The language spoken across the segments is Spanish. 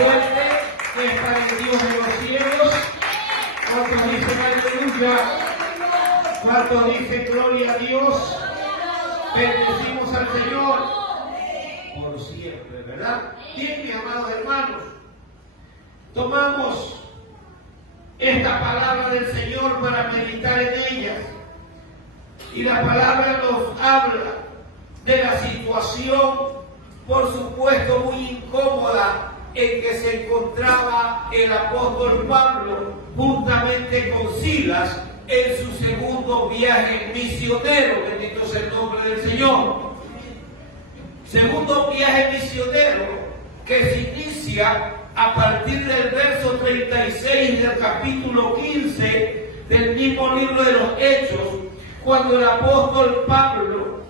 fuerte, que es para el Dios de los cielos. ¿Cuántos dicen aleluya? ¿Cuántos dicen gloria a Dios? Bendecimos al Señor por siempre, ¿verdad? Bien, mis amados hermanos, tomamos esta palabra del Señor para meditar en ella. Y la palabra nos habla de la situación, por supuesto, muy incómoda en que se encontraba el apóstol Pablo juntamente con Silas en su segundo viaje misionero. Bendito sea el nombre del Señor. Segundo viaje misionero que se inicia a partir del verso 36 del capítulo 15 del mismo libro de los Hechos, cuando el apóstol Pablo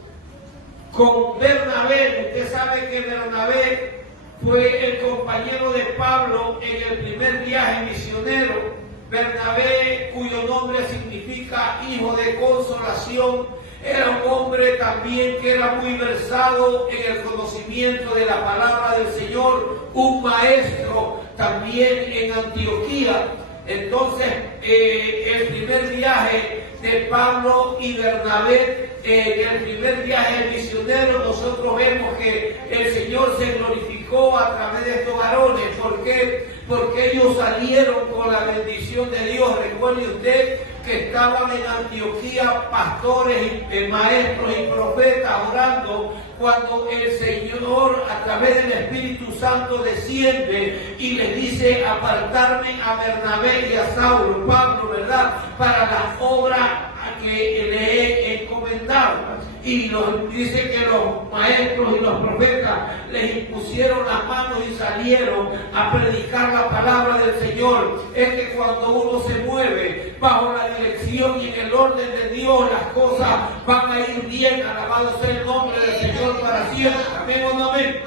con Bernabé, usted sabe que Bernabé fue el compañero de Pablo en el primer viaje misionero. Bernabé, cuyo nombre significa hijo de consolación, era un hombre también que era muy versado en el conocimiento de la palabra del Señor, un maestro también en Antioquía. Entonces, el primer viaje de Pablo y Bernabé, en el primer viaje misionero, nosotros vemos que el Señor se glorificó a través de estos varones. ¿Por qué? Porque ellos salieron con la bendición de Dios. Recuerde usted que estaban en Antioquía pastores, maestros y profetas orando, cuando el Señor a través del Espíritu Santo desciende y les dice: apartarme a Bernabé y a Saulo, Pablo, ¿verdad?, para la obra que le he encomendado. Y dice que los maestros y los profetas les impusieron las manos y salieron a predicar la palabra del Señor. Es que cuando uno se mueve bajo la dirección y en el orden de Dios, las cosas van a ir bien. Alabado sea el nombre del Señor para siempre. Amén o no amén.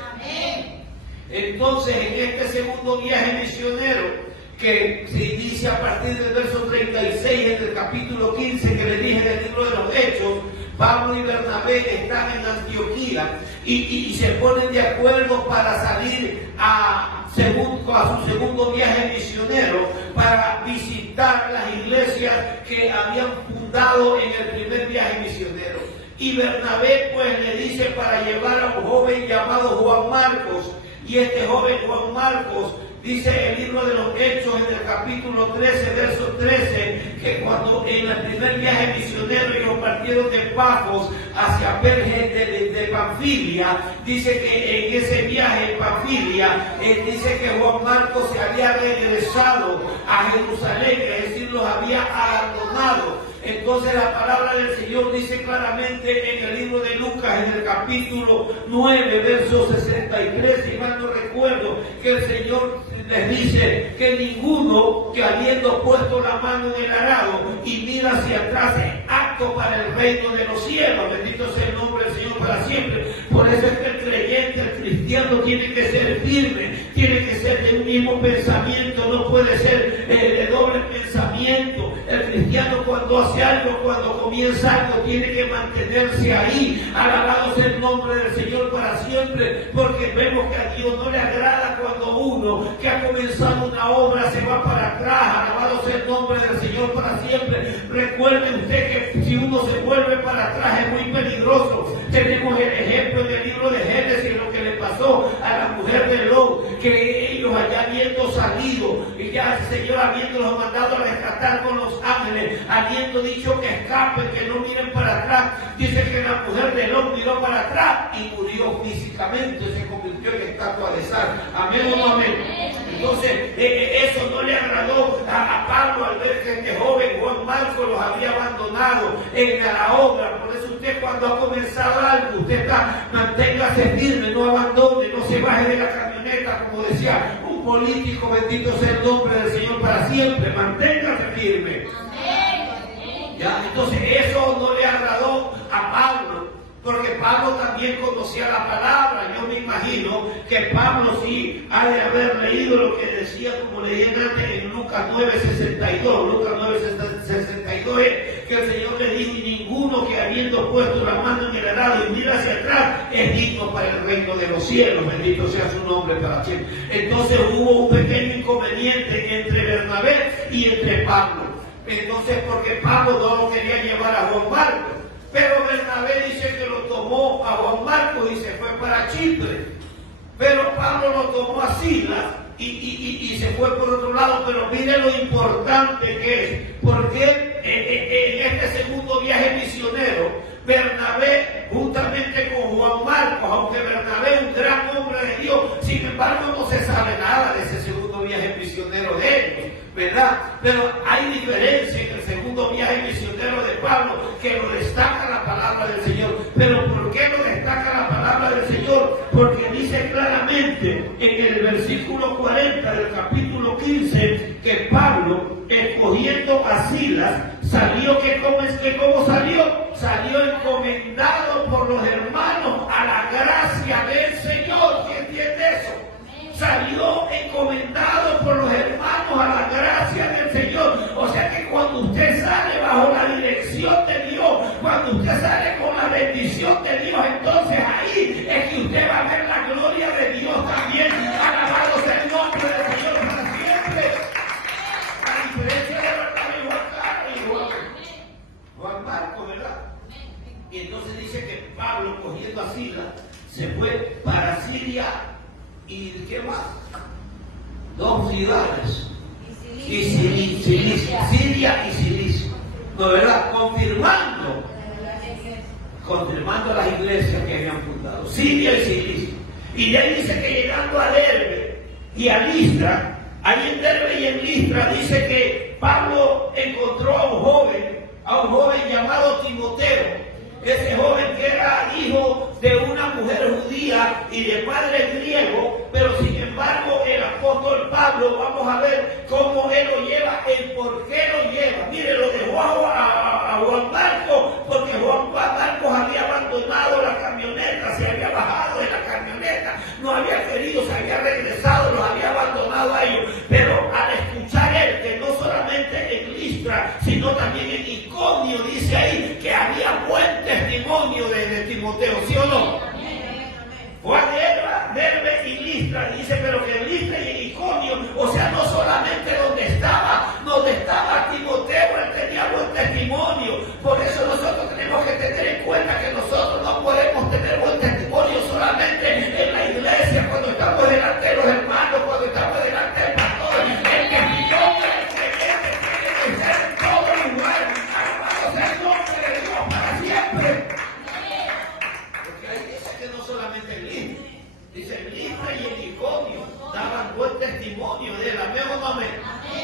Entonces, en este segundo viaje misionero, que se inicia a partir del verso 36 del capítulo 15 que le dije del libro de los Hechos, Pablo y Bernabé están en Antioquía y se ponen de acuerdo para salir a su segundo viaje misionero, para visitar las iglesias que habían fundado en el primer viaje misionero. Y Bernabé pues le dice para llevar a un joven llamado Juan Marcos, y este joven Juan Marcos, dice el libro de los Hechos en el capítulo 13, verso 13, que cuando en el primer viaje misionero ellos partieron de Pafos hacia Perge de Panfilia, dice que en ese viaje en Panfilia, dice que Juan Marcos se había regresado a Jerusalén, es decir, los había abandonado. Entonces la palabra del Señor dice claramente en el libro de Lucas, en el capítulo 9, verso 63, si mal no recuerdo, que el Señor les dice que ninguno que habiendo puesto la mano en el arado y mira hacia atrás es apto para el reino de los cielos. Bendito sea el nombre del Señor para siempre. Por eso es que el creyente, el cristiano, tiene que ser firme, tiene que ser de un mismo pensamiento, no puede ser de doble pensamiento. El cristiano, cuando hace algo, cuando comienza algo, tiene que mantenerse ahí. Alabado sea el nombre del Señor para siempre, porque vemos que a Dios no le agrada cuando uno que ha comenzado una obra se va para atrás. Alabado sea el nombre del Señor para siempre. Recuerde usted que si uno se vuelve para atrás es muy peligroso. Tenemos el ejemplo en el libro de Génesis, lo que le pasó a la mujer de Lot, que ellos allá habiendo salido, y ya el Señor habiéndolos mandado a rescatar con los ángeles, habiendo dicho que escapen, que no miren para atrás, dice que la mujer de Lot miró para atrás y murió físicamente, se convirtió en estatua de sal. Amén o no amén. Entonces eso no le agradó a Pablo al ver que este joven Juan Marcos los había abandonado en la obra. Por eso usted, cuando ha comenzado algo, usted manténgase firme, no abandone, no se baje de la camioneta, como decía un político. Bendito sea el nombre del Señor para siempre. Manténgase firme. ¿Ya? Entonces eso no le agradó a Pablo, porque Pablo también conocía la palabra. Yo me imagino que Pablo sí ha de haber leído lo que decía, como leían antes en Lucas 9:62. Lucas 9:62 es que el Señor le dijo: y ninguno que habiendo puesto la mano en el arado y mira hacia atrás es digno para el reino de los cielos. Bendito sea su nombre para siempre. Entonces hubo un pequeño inconveniente entre Bernabé y entre Pablo. Entonces, porque Pablo no lo quería llevar a Juan Marcos, pero Bernabé dice que lo tomó a Juan Marcos y se fue para Chipre. Pero Pablo lo tomó a Silas y se fue por otro lado. Pero mire lo importante que es, porque en este segundo viaje misionero, Bernabé, juntamente con Juan Marcos, aunque Bernabé es un gran hombre de Dios, sin embargo no se sabe nada de ese segundo viaje misionero de ellos, ¿verdad? Pero hay diferencia en el segundo viaje misionero de Pablo, que lo destaca la palabra del Señor. ¿Pero por qué lo destaca la palabra del Señor? Porque dice claramente en el versículo 40 del capítulo 15 que Pablo, escogiendo a Silas, salió, ¿cómo salió? Salió encomendado por los hermanos a la gracia del Señor. ¿Quién entiende eso? Salió encomendado por los hermanos a la gracia del Señor. O sea que cuando usted sale bajo la dirección de Dios, cuando usted sale con la bendición de Dios, entonces ahí es que usted va a ver la gloria de Dios también. Alabado sea el nombre del Señor para siempre. A diferencia de Juan Marcos, ¿verdad? Y entonces dice que Pablo, cogiendo a Silas, se fue para Siria y ¿qué más? Dos ciudades. Y Cilicia. Siria y Cilicia. ¿No, verdad? Confirmando las iglesias que habían fundado. Siria y Cilicia. Y de ahí dice que llegando a Derbe y a Listra, ahí en Derbe y en Listra, dice que Pablo encontró a un joven llamado Timoteo. Ese joven que era hijo de una mujer judía y de padre griego, pero sin embargo el apóstol Pablo, vamos a ver cómo él lo lleva, el por qué lo lleva. Mire, lo dejó a Juan Marcos, porque Juan Marcos había abandonado la camioneta, se había bajado de la camioneta, no había querido, se había regresado, los había abandonado a ellos. Pero al escuchar él que no solamente en Listra, sino también en Iconio, dice ahí que había buen testimonio de Timoteo, ¿sí o no? Fue a Derbe y Listra, dice, pero que en Listra y en Iconio, o sea, no solamente donde estaba Timoteo, él tenía buen testimonio. Por eso nosotros tenemos que tener en cuenta que nosotros no podemos tener buen testimonio solamente en la iglesia, cuando estamos delante de los hermanos, cuando estamos delante del pastor. El testimonio del creyente tiene que ser en todo lugar. Alabado sea el nombre de Dios para siempre. Porque ahí dice que no solamente en Listra, dice en Listra y en Iconio daban buen testimonio de él. ¿Amén o no amén?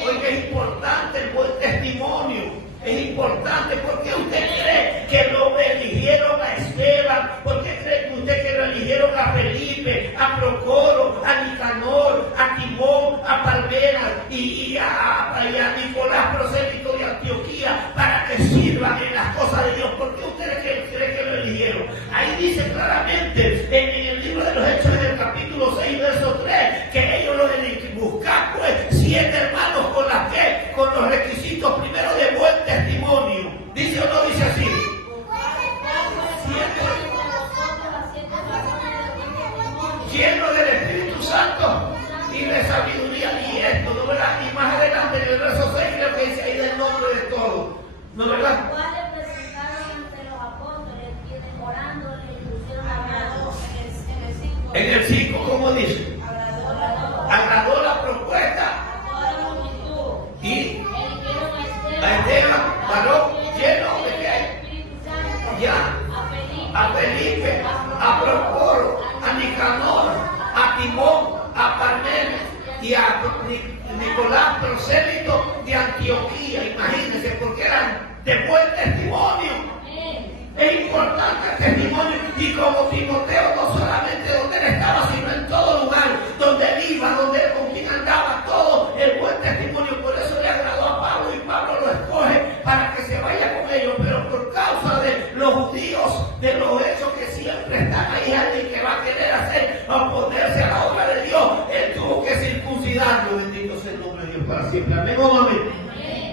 Oiga, es importante el buen testimonio. Es importante. ¿Por qué usted cree que lo eligieron a Esteban? ¿Por qué cree usted que lo eligieron a Felipe, a Procoro, a Nicanor, a Timón, a Palmeras y a Nicolás, prosélito de Antioquía, para que sirvan en las cosas de Dios? ¿Por qué usted cree que lo eligieron? Ahí dice claramente en el libro de los Hechos, en el capítulo 6, verso 3, que ellos lo buscan, pues, 7 hermanos con los requisitos primero de buen testimonio. ¿Dice o no dice así? Lleno del Espíritu Santo y de sabiduría, y esto, ¿no verdad? Y más adelante en el verso 6 creo que dice ahí del nombre de todo, ¿no verdad? En el 5, ¿cómo dice? Agradó la propuesta y a Esteban, varón lleno de qué? Ya, a Felipe, a Procoro, a Nicanor, a Timón, a Parmenas y a Nicolás, prosélito de Antioquía. Imagínense, porque eran de buen testimonio. Es importante el testimonio, y como Timoteo, no solamente donde él estaba, sino en todo lugar, donde él iba, donde él con quien andaba, todo el buen testimonio. Por eso le agradó a Pablo, y Pablo lo escoge para que se vaya con ellos. Pero por causa de los judíos, de los hechos que siempre están ahí, alguien que va a querer hacer, oponerse a la obra de Dios, él tuvo que circuncidarlo. Bendito sea el nombre de Dios para siempre. Amén o no amén.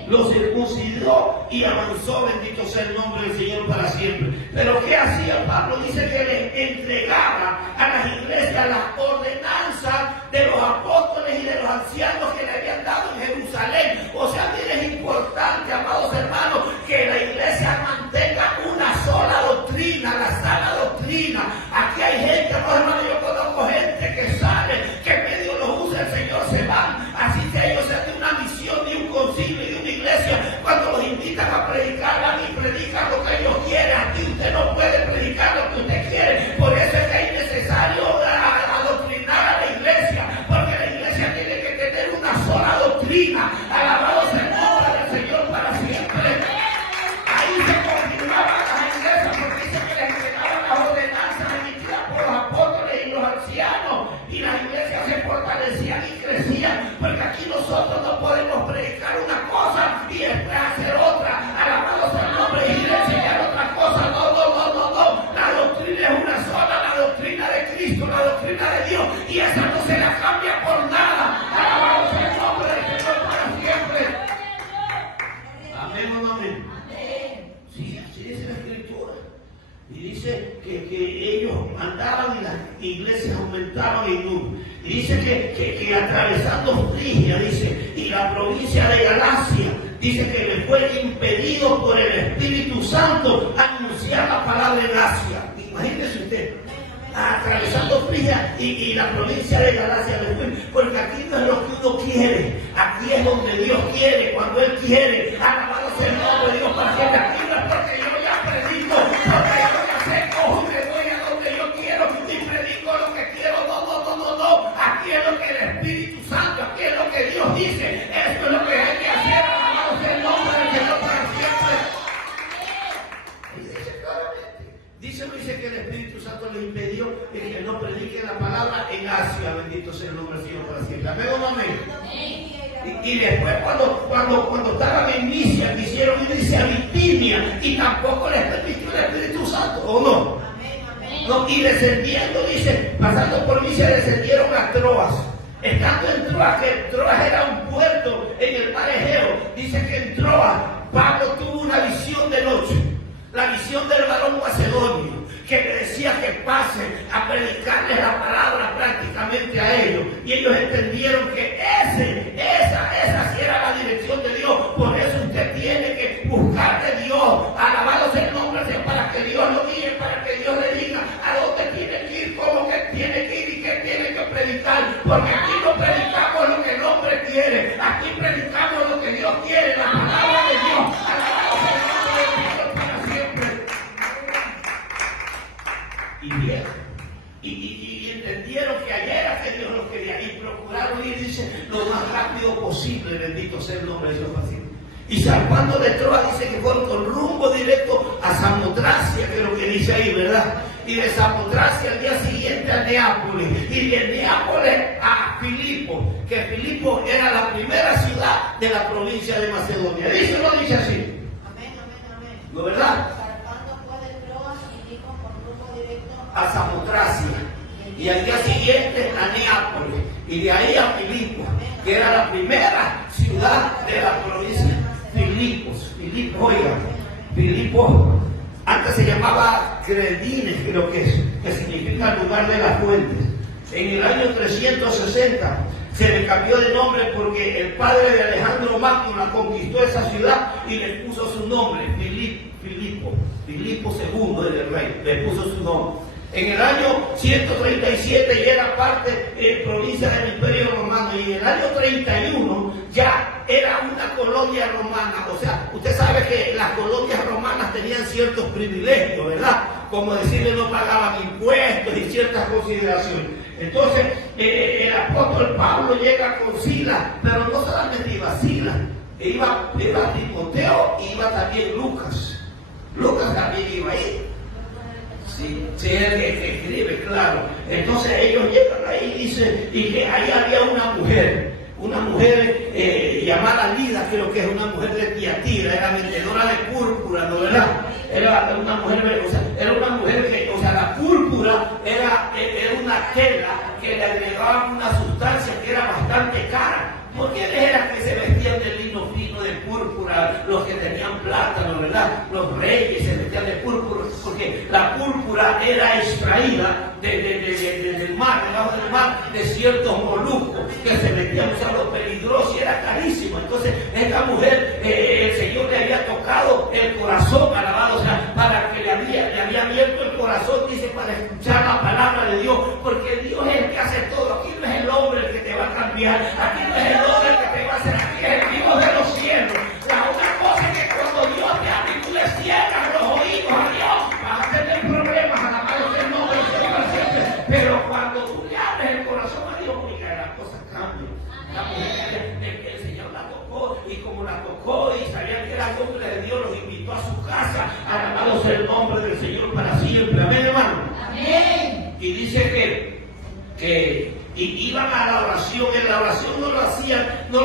Lo circuncidó y avanzó, bendito sea el nombre del Señor para siempre. Pero ¿qué hacía Pablo? Dice que le entregaba a las iglesias las ordenanzas de los apóstoles y de los ancianos que le habían dado en Jerusalén. O sea, miren, es importante, amados hermanos, que la iglesia mantenga una sola doctrina, la sana doctrina. Aquí hay gente, amados hermanos, yo conozco gente que sale, que medio los usa el Señor, se van. Así que ellos sean de una misión, de un concilio y de una iglesia, cuando los invitan a predicar, van y predican lo que ellos quieren. Aquí usted no puede predicar lo que usted quiere. Por eso es que es necesario adoctrinar a la iglesia, porque la iglesia tiene que tener una sola doctrina. Alabado sea el nombre del Señor para siempre. Ahí se confirmaban las iglesias, porque dice que les entregaban las ordenanzas emitidas por los apóstoles y los ancianos, y las iglesias se fortalecían y crecían, porque aquí nosotros no podemos predicar una cosa y después hacer otra. Alabado sea el nombre y enseñar otra cosa. No. La doctrina es una sola, la doctrina de Cristo, la doctrina de Dios, y esa no se la cambia por nada. Alabado sea el nombre del Señor para siempre. Amén o no amén. Sí, así dice la Escritura. Y dice que ellos andaban y las iglesias aumentaban en número. Y dice que atravesando Frigia, dice, y la provincia de Galacia, dice que le fue impedido por el Espíritu Santo anunciar la palabra en Asia. Imagínese usted, atravesando Frigia y la provincia de Galacia, porque aquí no es lo que uno quiere, aquí es donde Dios quiere, cuando Él quiere. Alabado sea el nombre de Dios para siempre. Aquí no es porque yo ya predico, porque yo ya sé cómo me voy a donde yo quiero y predico lo que quiero. No. Aquí es lo que el Espíritu Santo, aquí es lo que Dios dice. Esto es lo que hay que hacer. Alabado sea el nombre del Señor para siempre. Y dice claramente, dice que el Espíritu Santo le impidió que no predique la palabra en Asia. Bendito sea el nombre del Señor para siempre. Amén o no amén. Y después cuando estaban en Misia, quisieron irse a Bitinia y tampoco les permitió el Espíritu Santo, ¿o no? No, y descendiendo, dice, pasando por Misia, descendieron a Troas. Estando en Troas, que Troas era un puerto en el mar Egeo, dice que en Troas Pablo tuvo una visión de noche, la visión del varón macedonio, que le decía que pase a predicarles la palabra prácticamente a ellos. Y ellos entendieron que esa sí era la dirección de Dios. Por eso usted tiene que buscar de Dios. Alabado sea el nombre de Dios, para que Dios lo guíe, para que Dios le diga a dónde tiene que ir, cómo que tiene que ir y qué tiene que predicar. Porque aquí no predicamos lo que el hombre quiere, aquí predicamos lo que Dios quiere, la palabra de Dios. Alabado sea el nombre de Dios para siempre. Y bien, y entendieron que ayer a que Dios los quería y procuraron ir, dice, lo más rápido posible. Bendito sea el nombre de Dios para siempre. Y zarpando de Troas, dice que fueron con rumbo directo a Samotracia, que es lo que dice ahí, ¿verdad? Y de Samotracia al día siguiente a Neápolis, y de Neápolis a Filipo, que Filipo era la primera ciudad de la provincia de Macedonia. ¿Dice o no dice así? Amén. ¿No, verdad? Zarpando fue de Troas y dijo con rumbo directo a Samotracia, y al día siguiente a Neápolis, y de ahí a Filipo, que era la primera ciudad de la provincia. Filipo, antes se llamaba Credines, creo que significa lugar de las fuentes. En el año 360 se le cambió de nombre porque el padre de Alejandro Magno la conquistó esa ciudad y le puso su nombre, Filipo II era el rey, le puso su nombre. En el año 137 ya era parte provincia del Imperio Romano, y en el año 31 ya era una colonia romana. O sea, usted sabe que las colonias romanas tenían ciertos privilegios, ¿verdad? Como decirle, no pagaban impuestos y ciertas consideraciones. Entonces, el apóstol Pablo llega con Silas, pero no solamente iba Silas, iba Timoteo y iba también Lucas. Lucas también iba ahí. Sí, es el que escribe, claro. Entonces ellos llegan ahí y dicen, y que ahí había una mujer llamada Lida, creo que es una mujer de Tiatira, era vendedora de púrpura, ¿no, verdad? Era una mujer, que, la púrpura era una tela que le agregaban una sustancia que era bastante cara. ¿Por qué era que se vestían de lino fino, de púrpura, los que tenían plata? los reyes se vestían de púrpura, porque la púrpura era extraída del mar, debajo del mar, de ciertos moluscos que se metían, o sea, lo peligroso y era carísimo. Entonces, esta mujer, el Señor le había tocado el corazón, alabado, o sea, para que le había abierto el corazón, dice, para escuchar la palabra de Dios, porque Dios es el que hace todo. Aquí no es el hombre el que te va a cambiar, aquí no es el hombre el que te va a hacer, aquí es el Dios de los cielos. La una cosa es que cuando Dios te habla y tú le cierras los oídos a Dios, vas a tener problemas, alabado sea el nombre del Señor siempre. Pero cuando tú le abres el corazón a Dios, mira, las cosas cambian. La mujer que el Señor la tocó, y como la tocó y sabía que era hombre de Dios, los invitó a su casa, alabado sea el nombre del Señor para siempre. Amén, hermano. Amén. Y dice que iban a la oración. En la oración no lo hacían no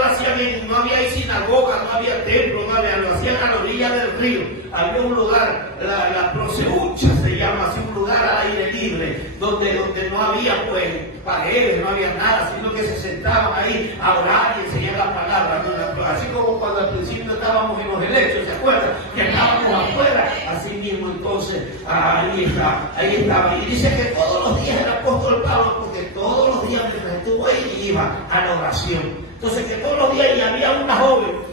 había sinagoga, no había templo, lo hacían a la orilla del río. Había un lugar, la proseucha se llama así, un lugar al aire libre, donde no había pues paredes, no había nada, sino que se sentaban ahí a orar y enseñar la palabra, ¿no? Así como cuando al principio estábamos en los helechos, ¿se acuerdan? Que estábamos afuera, así mismo. Entonces ahí estaba, y dice que todos los días el apóstol Pablo, porque todos los días mientras estuvo ahí iba a la oración, entonces que todos los días, y había una joven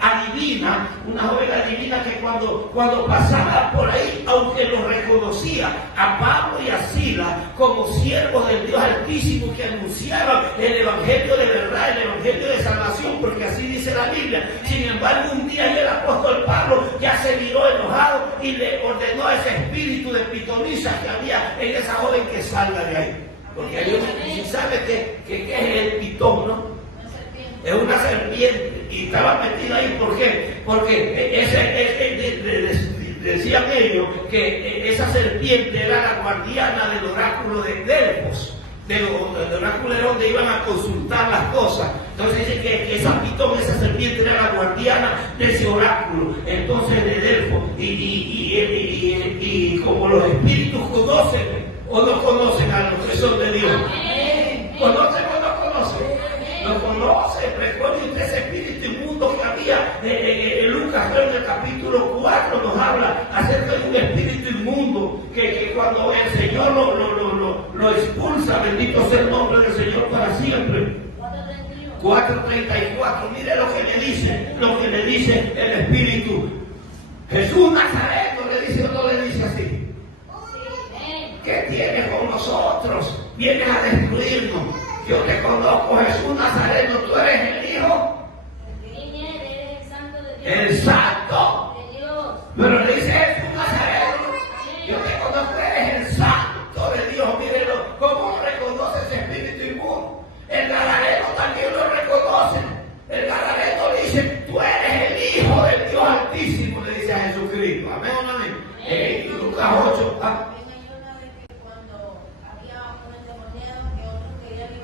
adivina que cuando pasaba por ahí, aunque lo reconocía a Pablo y a Silas como siervos del Dios Altísimo que anunciaban el evangelio de verdad, el evangelio de salvación, porque así dice la Biblia. Sin embargo, un día el apóstol Pablo ya se miró enojado y le ordenó a ese espíritu de pitonisa que había en esa joven que salga de ahí. Porque ellos saben que es el pitón, ¿no? Es una serpiente, y estaba metida ahí. ¿Por qué? Porque decían ellos que esa serpiente era la guardiana del oráculo de Delfos, del oráculo de donde iban a consultar las cosas. Entonces dice que esa pitón, esa serpiente era la guardiana de ese oráculo, entonces de Delfos. Y como los espíritus conocen o no conocen a los que son de Dios, ¿conocen o no conocen? Lo conoce. Recuerde usted ese espíritu inmundo que había en Lucas, en el capítulo 4 nos habla acerca de un espíritu inmundo que cuando el Señor lo expulsa, bendito sea el nombre del Señor para siempre. 4:34, mire lo que le dice el espíritu. Jesús Nazareno, le dice o no le dice así. ¿Qué tienes con nosotros? Vienes a destruirnos. Yo te conozco, Jesús Nazareno, tú eres el Hijo. El Santo de Dios. Pero le dice Jesús Nazareno, yo te conozco, eres el Santo de Dios. Mírenlo, ¿cómo reconoce ese espíritu inmundo? El Gadareno también lo reconoce. El Gadareno le dice, tú eres el Hijo del Dios Altísimo, le dice a Jesucristo. Amén o no amén. Lucas 8.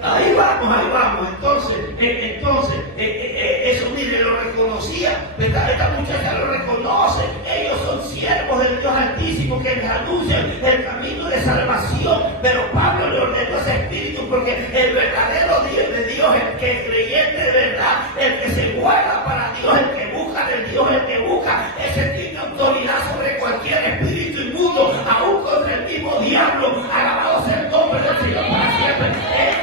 Ahí vamos. Entonces, eso, mire, lo reconocía. Esta muchacha lo reconoce. Ellos son siervos del Dios Altísimo que les anuncian el camino de salvación. Pero Pablo le ordenó ese espíritu porque el verdadero Dios de Dios, el que es creyente de verdad, el que se guarda para Dios, el que busca del Dios, el que busca, ese tiene autoridad sobre cualquier espíritu inmundo, aún contra el mismo diablo. Alabado sea el nombre del Señor para siempre. Él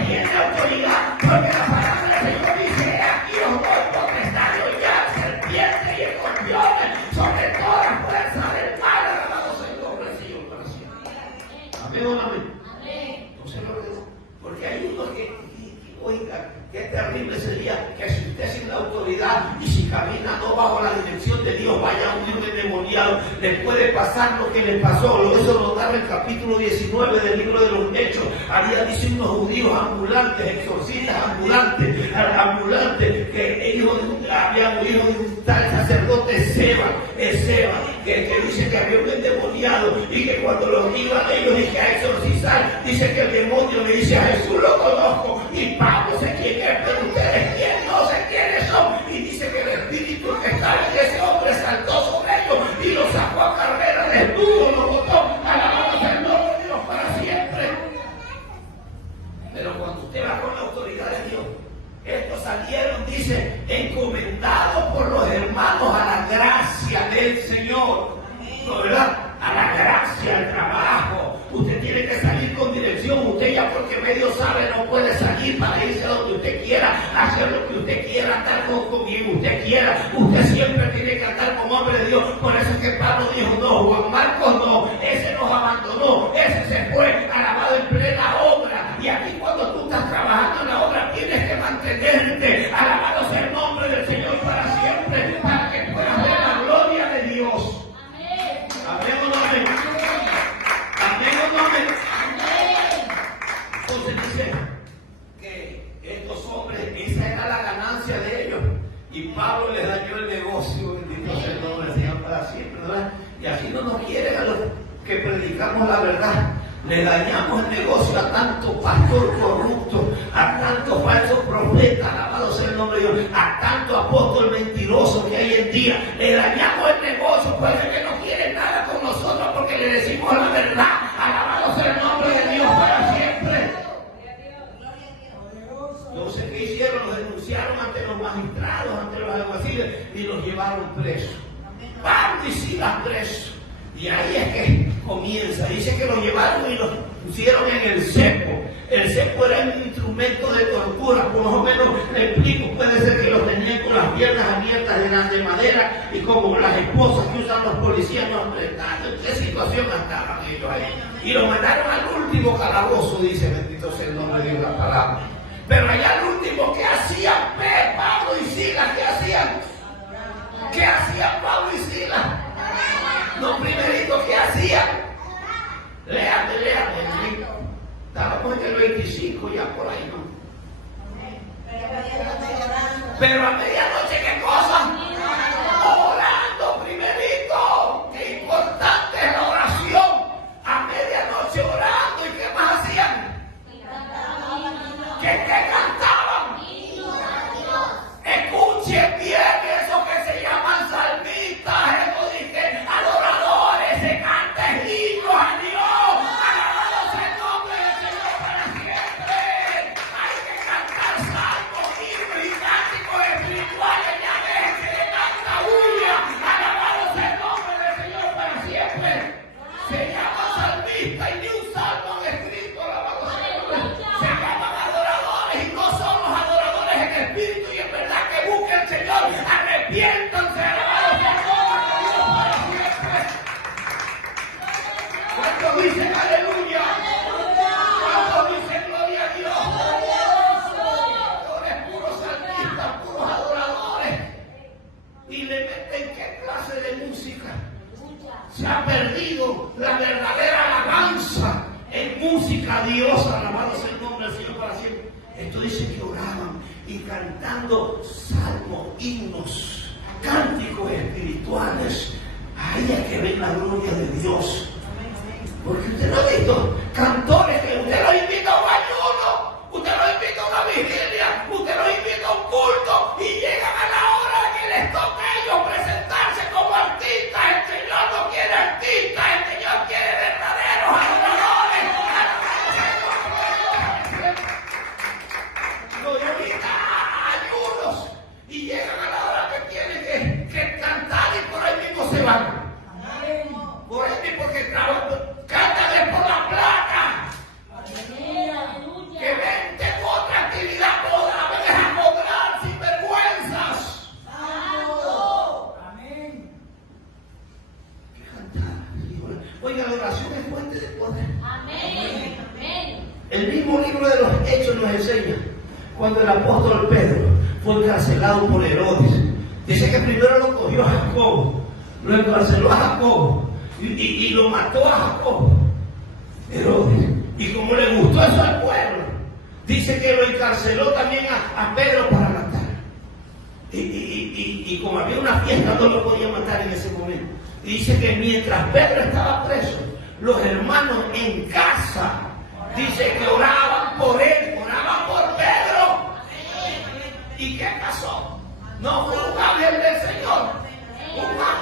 tiene autoridad, porque la palabra del Señor dice, aquí os doy potestad de hollar serpientes y escorpiones sobre toda la fuerza del mal. Alabado sea el nombre del Señor para siempre. Amén o no amén. Entonces lo digo, porque hay uno que oiga, qué terrible sería que si usted sin la autoridad y si camina no bajo la dirección de Dios, vaya a un libro endemoniado, le puede pasar lo que le pasó. Eso lo da en el capítulo 19 del libro de los Hechos. Había, dice, unos judíos ambulantes, exorcistas ambulantes, que ellos habían oído de un tal sacerdote Seba, que dice que había un endemoniado y que cuando los iban ellos a exorcizar, dice que el demonio le dice a Jesús, lo conozco, y Pablo sé quién es, pero ustedes quién, no sé quiénes son. Y dice que el espíritu que estaba en ese hombre saltó sobre ellos y lo sacó a carrera desnudo, lo botó. Alabamos el nombre de Dios para siempre. Pero cuando usted va con la autoridad de Dios, estos salieron, dice, encomendados por los hermanos a la gracia del Señor. medio sabe no puede salir para irse a donde usted quiera, hacer lo que usted quiera, andar con quien usted quiera. Usted siempre tiene que andar como hombre de Dios. Por eso es que Pablo dijo, no, Juan Marcos no, ese nos abandonó, ese se fue, alabado, en plena obra. Y aquí cuando tú estás trabajando en la obra tienes que mantenerte, alabado sea el nombre del Señor para siempre, para que puedas ver la gloria de Dios. Amén o no amén. Amén o no amén. Entonces dice que estos hombres, esa era la ganancia de ellos. Y Pablo les dañó el negocio, bendito sea el nombre del Señor para siempre, ¿verdad? Y así no nos quieren a los que predicamos la verdad. Le dañamos el negocio a tanto pastor corrupto, a tanto falso profeta, alabado sea el nombre de Dios, a tanto apóstol mentiroso que hay en día. Le dañamos el negocio, por eso es que no quieren nada con nosotros, porque le decimos la verdad. Alabado sea el nombre de Dios para siempre. No sé qué hicieron, los denunciaron ante los magistrados, ante los alguaciles y los llevaron presos. Pablo y Silas presos. Y ahí es que comienza. Dice que los llevaron y los pusieron en el cepo. El cepo era un instrumento de tortura, por más o menos le explico, puede ser que los tenían con las piernas abiertas de madera y como las esposas que usan los policías no apretados. ¿En qué situación estaban ellos ahí? Y los mandaron al último calabozo, dice, bendito sea el nombre de Dios, la palabra. Pero allá al último, ¿qué hacían Pablo y Silas? ¿Qué hacían? ¿Qué hacían Pablo y Silas? No, primerito, ¿qué hacían? Léame. Estábamos en el 25 ya por ahí, ¿no? Pero a medianoche, ¿qué cosa? Orando, primerito. Qué importante es la oración. A medianoche orando. ¿Y qué más hacían? ¿Qué cantaban? Escuchen bien eso que se llaman salmistas. Eso dice adoradores. Se canta himnos a Dios. Alabado sea el nombre del Señor para siempre. Hay que cantar salmos, himnos y cánticos espirituales. Ya ves que le canta huya. Alabado sea el nombre del Señor para siempre. Se llama salmista y ni un salmo han escrito. Alabado sea el nombre. Se llaman adoradores y no son los adoradores en espíritu y en verdad que busquen al Señor. Arrepiéntanse. Alabado sea el nombre de Dios para siempre. ¿Cuántos dicen aleluya? ¿Cuántos dicen gloria a Dios? Adoradores, puros salmistas, puros adoradores. Y le meten qué clase de música. Se ha perdido la verdadera alabanza en música a Dios. Alabado sea el nombre del Señor para siempre. Esto dice que oraban y cantando salmos, himnos, cánticos espirituales. Ahí hay que ver la gloria de Dios. Porque usted no ha visto cantores que usted los invita a un ayuno, usted los invita a una vigilia, usted los invita a un culto y llegan a la hora que les toca a ellos presentarse como artistas. El Señor no quiere artistas, el Señor quiere verdaderos adoradores. Los invita a ayunos y llegan a la hora que tienen que cantar y por ahí mismo se van. Por ahí mismo porque cantan por la plata. Que vente otra actividad, otra vez a cobrar sin vergüenzas. Amén. Que cantar. Oiga, la oración es fuente de poder. Amén. El mismo libro de los Hechos nos enseña cuando el apóstol Pedro fue encarcelado por Herodes. Dice que primero lo cogió a Jacobo, lo encarceló a Jacobo y lo mató a Jacobo, Herodes. Y como le gustó eso al pueblo, dice que lo encarceló también a Pedro para matar. Y como había una fiesta, no lo podía matar en ese momento. Y dice que mientras Pedro estaba preso, los hermanos en casa, dice que oraban por él, oraban por Pedro. ¿Y qué pasó? No fue un ángel del Señor.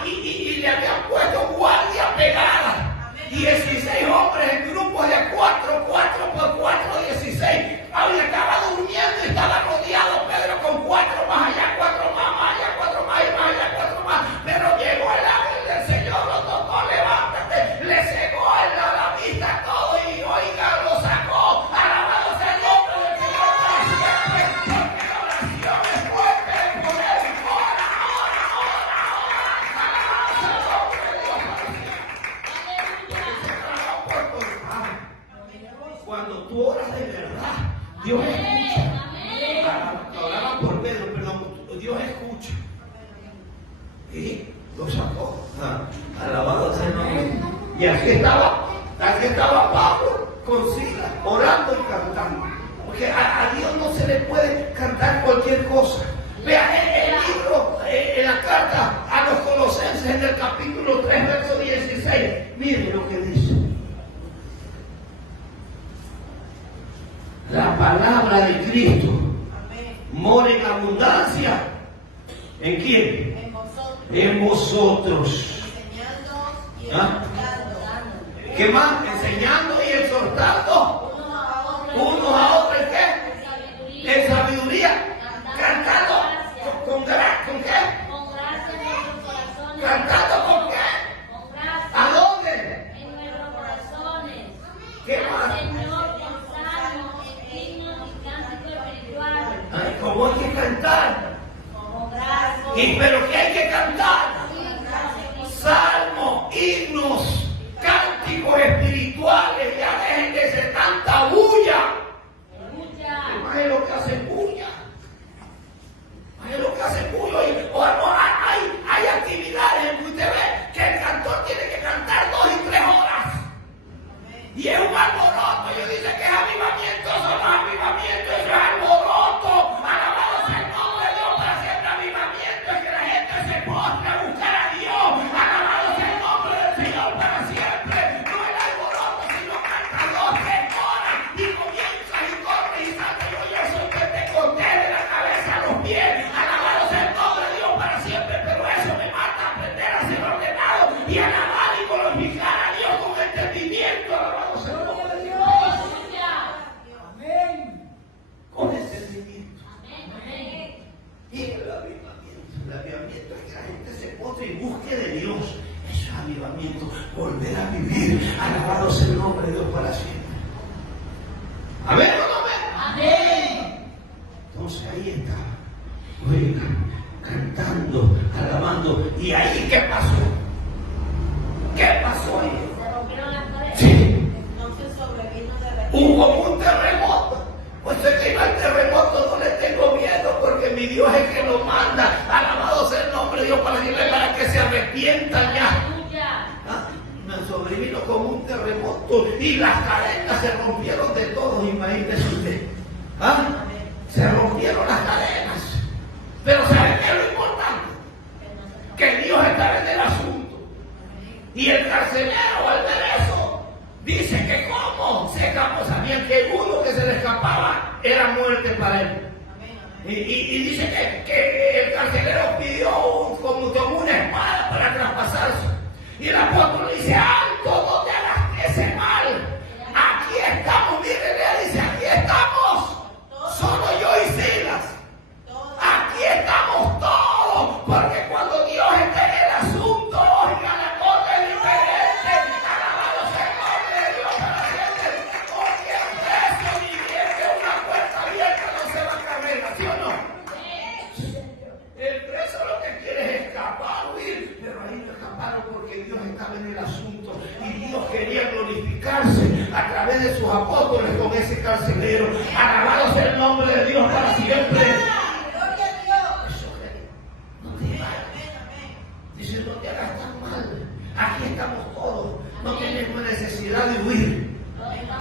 Y le habían puesto guardia pegada. 16 hombres en grupos de 4 por 4, 16. Había estaba durmiendo y estaba rodeado Pedro con 4 más allá, 4 más allá, 4 más y más allá, 4 más. Pero llegó el ángel del Señor, lo tocó, levántate, le cegó en la vista todo y oiga, lo sacó. Alabado sea cuando tú oras de verdad, Dios escucha. Hablaba por Pedro, perdón, Dios escucha. Y lo sacó. Alabado sea el nombre. Y aquí estaba Pablo con Silas, orando y cantando. Porque a Dios no se le puede cantar cualquier cosa. Vea el libro, en la carta a los Colosenses, en el capítulo 3, verso 16. Miren lo que dice. La palabra de Cristo mora en abundancia. ¿En quién? En vosotros. En vosotros. Enseñando y ¿Ah? exhortando. ¿Qué más? Enseñando y exhortando unos a otros. ¿Qué? En sabiduría. Cantando. ¿Con qué? Con gracia en nuestros corazones. ¿Cantando con qué? Con gracia ¿A dónde? en nuestros corazones. ¿Qué Al más? Señor con salmos, himnos y cánticos espirituales. Ay, ¿cómo hay que cantar? Con gracia. ¿Pero qué hay que cantar? Salmos, himnos, cánticos espirituales. Ya dejen de ser tanta bulla. Más es lo que hacen bulla. Más es lo que hacen bulla. Hay actividades en que usted ve que el cantor tiene que cantar 2 y 3 horas. Y es un alboroto. Ellos dicen que es avivamiento. Eso no es avivamiento, eso es alboroto. Alabado sea el nombre de Dios para siempre. Avivamiento es que la gente se postre a buscar a Dios. Alabado sea el nombre del Señor para siempre. No el alboroto, sino canta 2, 3 horas y comienza y corre y salta. Yo soy que te conté de la cabeza a los pies. Alabado sea el nombre de Dios para siempre. Pero eso me mata a aprender a ser ordenado y alabar y glorificar a Dios con entendimiento. Alabado sea el nombre de Dios. Con entendimiento. Y el avivamiento es que la gente se postre y busque de Dios. Eso es avivamiento, volver a vivir. Alabado sea el nombre de Dios para siempre. Amén o no amén. Amén. Entonces ahí está, oiga, cantando, alabando. ¿Y ahí qué pasó? ¿Qué pasó ahí? Se rompieron las paredes. Sí, Entonces sobrevino de repente. hubo un terremoto. Pues es que al terremoto no le tengo miedo porque mi Dios es el que lo manda. Alabado sea el nombre de Dios para decirle para que se arrepientan ya. Aleluya. Me sobrevino como un terremoto y las cadenas se rompieron de todos, imagínese usted. Se rompieron las cadenas. Pero ¿saben qué es lo importante? Que Dios estaba en el asunto. Y el carcelero al ver eso dice que cómo se escapó. Sabían que uno que se le escapaba era muerte para él. Y dice que el carcelero pidió como una espada para traspasarse. Y el apóstol dice, alto, no te hagas ese mal. Aquí estamos, miren, dice, aquí estamos. Solo yo y Silas. Aquí estamos todos. Porque cuando Dios esté en el asunto, oiga, la cosa es diferente. Alabado sea el nombre de Dios para siempre. Porque el preso ni bien que una puerta abierta no se va a cargar, ¿sí o no? El preso lo que quiere es escapar, huir, pero ahí no escaparon porque Dios estaba en el asunto y Dios quería glorificarse a través de sus apóstoles con ese carcelero. Alabado sea el nombre de Dios para siempre. Gloria a Dios. Eso es, no te hagas. Dice, no te hagas tan mal. Aquí estamos todos. No tenemos necesidad de huir.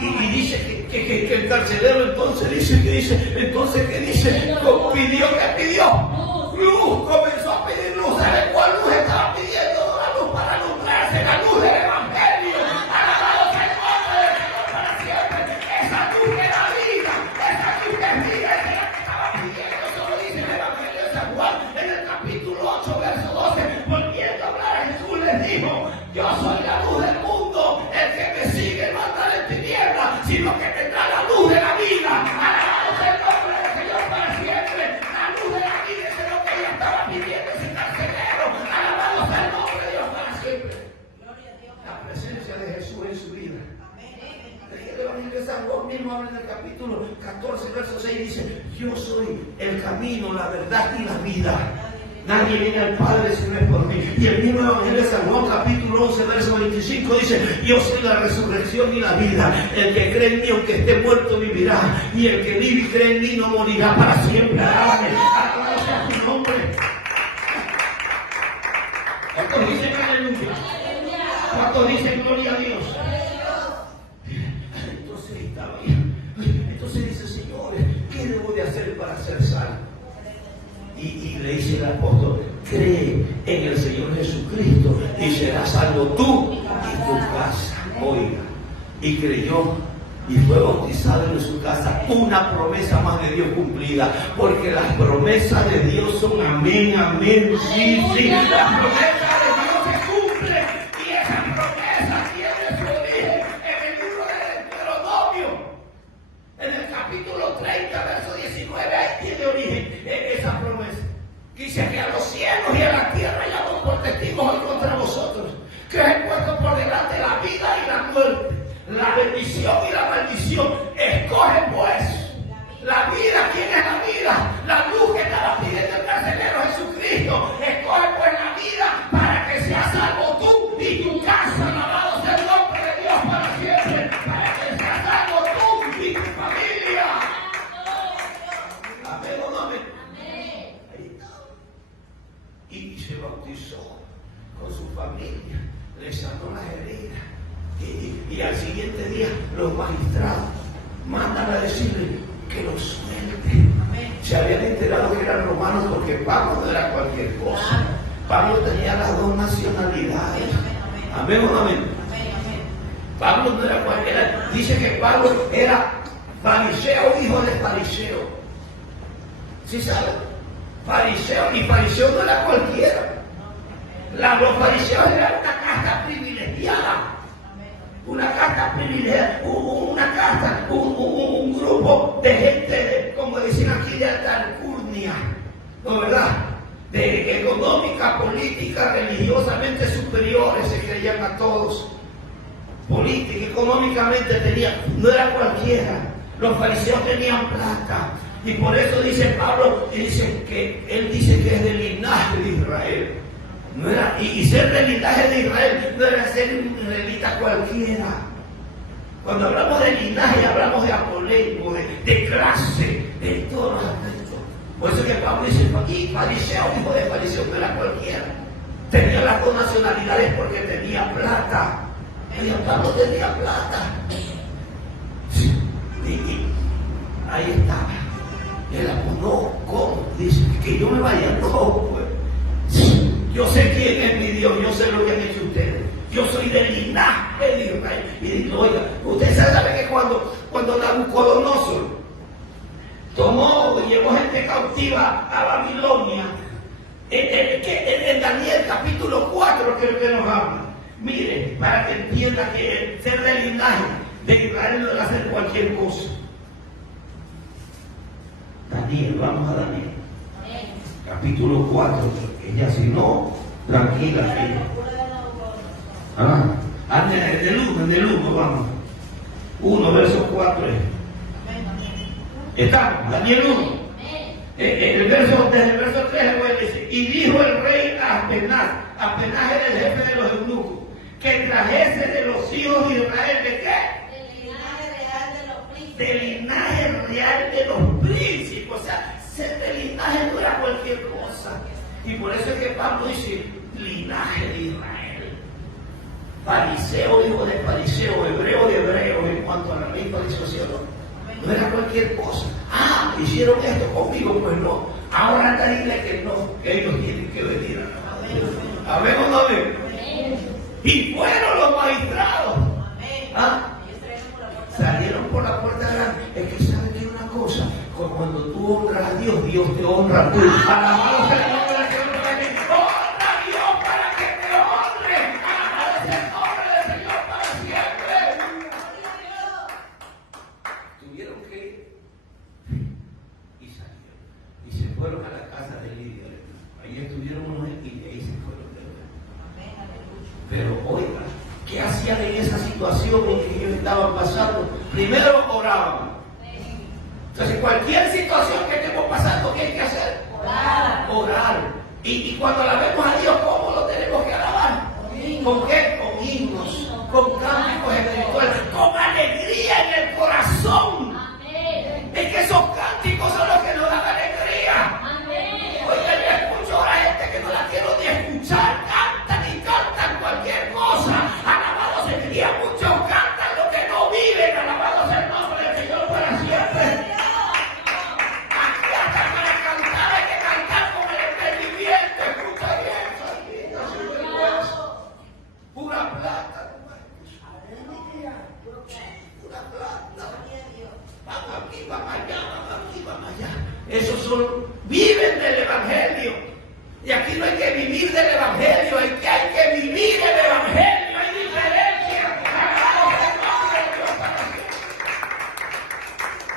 Y dice que el carcelero entonces dice, ¿qué dice? Pidió, ¿qué pidió? Luz, comenzó a pedir luz. ¿Sabe cuál luz estaba pidiendo? La luz para alumbrarse, la luz del Evangelio. Alabado sea el nombre del Señor para siempre. Esa luz que da vida, esa luz que es vida, esa es la que estaba pidiendo. Eso lo dice el Evangelio de San Juan en el capítulo 8, verso 12. Volviendo a hablar a Jesús les dijo, yo soy la luz del mundo. El que me sigue no andará en tinieblas, sino que tendrá la luz de la vida. Alabado sea el nombre del Señor para siempre. La luz de la vida es lo que ella estaba pidiendo ese carcelero. Alabado sea el nombre de Dios para siempre. La presencia de Jesús en su vida. El Evangelio de San Juan mismo habla en el capítulo 14, verso 6, dice, yo soy el camino, la verdad y la vida. Nadie viene al Padre si no es por mí. Y el mismo Evangelio de San Juan, capítulo 11, verso 25, dice: yo soy la resurrección y la vida. El que cree en mí, aunque esté muerto, vivirá. Y el que vive y cree en mí no morirá para siempre. Amén. Alabado sea su nombre. ¿Cuántos dicen aleluya? ¿Cuántos dicen gloria a Dios? Entonces dice: Señor, ¿qué debo de hacer para ser salvo? Y le dice el apóstol: cree en el Señor Jesucristo y serás salvo tú y tu casa. Oiga, y creyó y fue bautizado en su casa. Una promesa más de Dios cumplida, porque las promesas de Dios son amén, amén, sí, sí. Las promesas de Dios se cumplen, y esa promesa tiene su origen en el libro del Deuteronomio, en el capítulo 30, verso 19. Ahí tiene origen esa promesa. Dice que a los cielos y a la tierra llamo por testigos hoy contra vosotros, que os he puesto por delante la vida y la muerte, la bendición y la maldición. Escoge pues la vida. ¿Quién es la vida? La luz que estaba pidiendo el carcelero, Jesucristo. Escoge pues la vida para que seas salvo tú y tu casa. Alabado sea el nombre de Dios para siempre. Para que seas salvo tú y tu familia. Amén o no amén. Y se bautizó con su familia, le sanó las heridas. Y al siguiente día los magistrados mandan a decirle que los suelte. Se habían enterado que eran romanos, porque Pablo no era cualquier cosa. Pablo tenía las dos nacionalidades. Amén o no amén. Pablo no era cualquiera. Dice que Pablo era fariseo, hijo de fariseo. ¿Sí saben? Fariseo, y fariseo no era cualquiera. Los fariseos eran una casta privilegiada. Una casta privilegiada, un grupo de gente, como dicen aquí, de alta alcurnia, ¿no verdad? De económica, política, religiosamente superiores, se creían a todos. Política, económicamente tenían, no era cualquiera. Los fariseos tenían plata. Y por eso dice Pablo, él dice que es del linaje de Israel. No era, y ser del linaje de Israel no era ser un israelita cualquiera. Cuando hablamos de linaje, hablamos de apolengo, de clase, de todos los aspectos. Por eso que Pablo dice: y fariseo, hijo de fariseo, no era cualquiera. Tenía las dos nacionalidades porque tenía plata. Y Pablo tenía plata. Y ahí estaba. Él no, ¿cómo? Dice que yo me vaya, no, pues. Yo sé quién es mi Dios, yo sé lo que han hecho ustedes. Yo soy del linaje de Israel. Y digo: oiga, ustedes saben que cuando Nabucodonosor llevó gente cautiva a Babilonia, en Daniel capítulo 4 creo que nos habla. Mire, para que entienda que ser del linaje de Israel no es hacer cualquier cosa. Daniel, vamos a Daniel. Capítulo 4, ella si no, tranquila. Del 1, vamos. 1, verso 4. Estamos, Daniel 1. Desde el verso 3 dice: y dijo el rey a Aspenaz era el jefe de los eunucos, que trajese de los hijos de Israel, ¿de qué? Del linaje real de los príncipes. O sea, ser del linaje no era cualquier cosa. Y por eso es que Pablo dice: linaje de Israel. Fariseo, hijo de fariseo, hebreo de hebreo, en cuanto a la ley fariseo, no era cualquier cosa. Hicieron esto conmigo, pues no. Ahora anda, dile que no, que ellos tienen que venir a la amén o no amén. Y fueron los magistrados. Salieron por la puerta grande. Es que saben que una cosa, cuando tú honras a Dios, Dios te honra a ti. Alabado sea el nombre del Señor para que honra a Dios para que te honre. Alabado sea el nombre del Señor para siempre. Tuvieron que ir y salieron y se fueron a la casa de Lidia. Ahí estuvieron unos y de ahí se fueron de nuevo. Pero oiga, ¿qué hacían en esa situación en que ellos estaban pasando? Primero oraban. Entonces, cualquier situación que estemos pasando, ¿qué hay que hacer? Orar. Y cuando alabemos a Dios, ¿cómo lo tenemos que alabar? ¿Con qué? Con himnos, con cánticos espirituales, con alegría en el corazón. Amén. Es que esos cánticos son los que nos dan alegría. Amén. Oiga, yo escucho ahora gente que no la quiero ni escuchar, cantan y cantan cualquier cosa. Alabados sea. Y a muchos cantan lo que no viven. Alabados sea el nombre del Señor para siempre. Aquí hasta para cantar hay que cantar con el entendimiento. Escucha bien, sanguíneo, sin vergüenza. Pura plata, pura plata. Vamos aquí, vamos allá, vamos aquí, vamos allá. Esos son, viven del Evangelio. Y aquí no hay que vivir del Evangelio, hay que vivir el Evangelio. Hay diferencia. Alabado sea el nombre de Dios para siempre.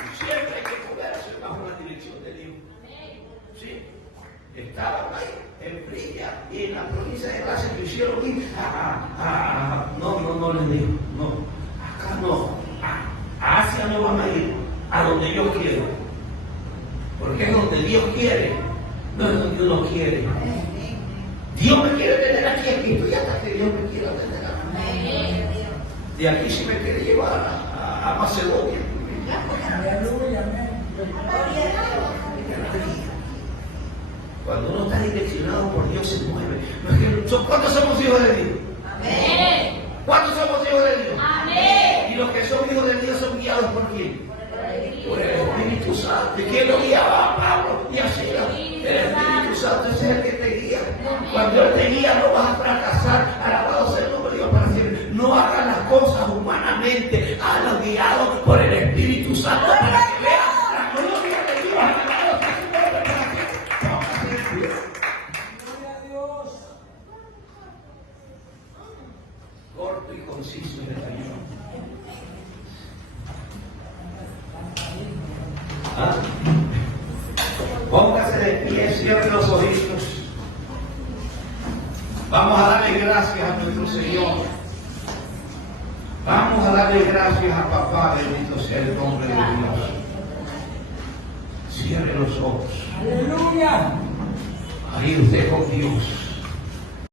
Y siempre hay que moverse bajo la dirección de Dios. Sí. Estaban ahí en Frigia y en la provincia de Gracia que hicieron ir no les digo, no, acá no, a Asia no van a ir, a donde yo quiero, porque es donde Dios quiere, no es donde uno quiere. Dios me quiere tener aquí estoy hasta que Dios me quiera tener aquí. De aquí sí me quiere llevar a Macedonia. Cuando uno está direccionado por Dios se mueve. ¿Cuántos somos hijos de Dios? Amén. ¿Cuántos somos hijos de Dios? Amén. Y los que son hijos de Dios son guiados por quién? Por el Espíritu Santo. ¿Y quién lo guiaba? A Pablo y así. El Espíritu Santo es el que te guía. Cuando Él te guía no vas a fracasar. Alabado sea el nombre de Dios para siempre. No hagas las cosas humanamente. Hazlas guiados por el Espíritu Santo para que veas la gloria de Dios. Alabado sea su nombre para siempre. Vamos a hacer el corto y conciso en el ayuno. Póngase de pie, cierre los ojitos. Vamos a darle gracias a nuestro Señor. Vamos a darle gracias a Papá, bendito sea el nombre de Dios. Cierre los ojos. Aleluya. Ahí usted con Dios.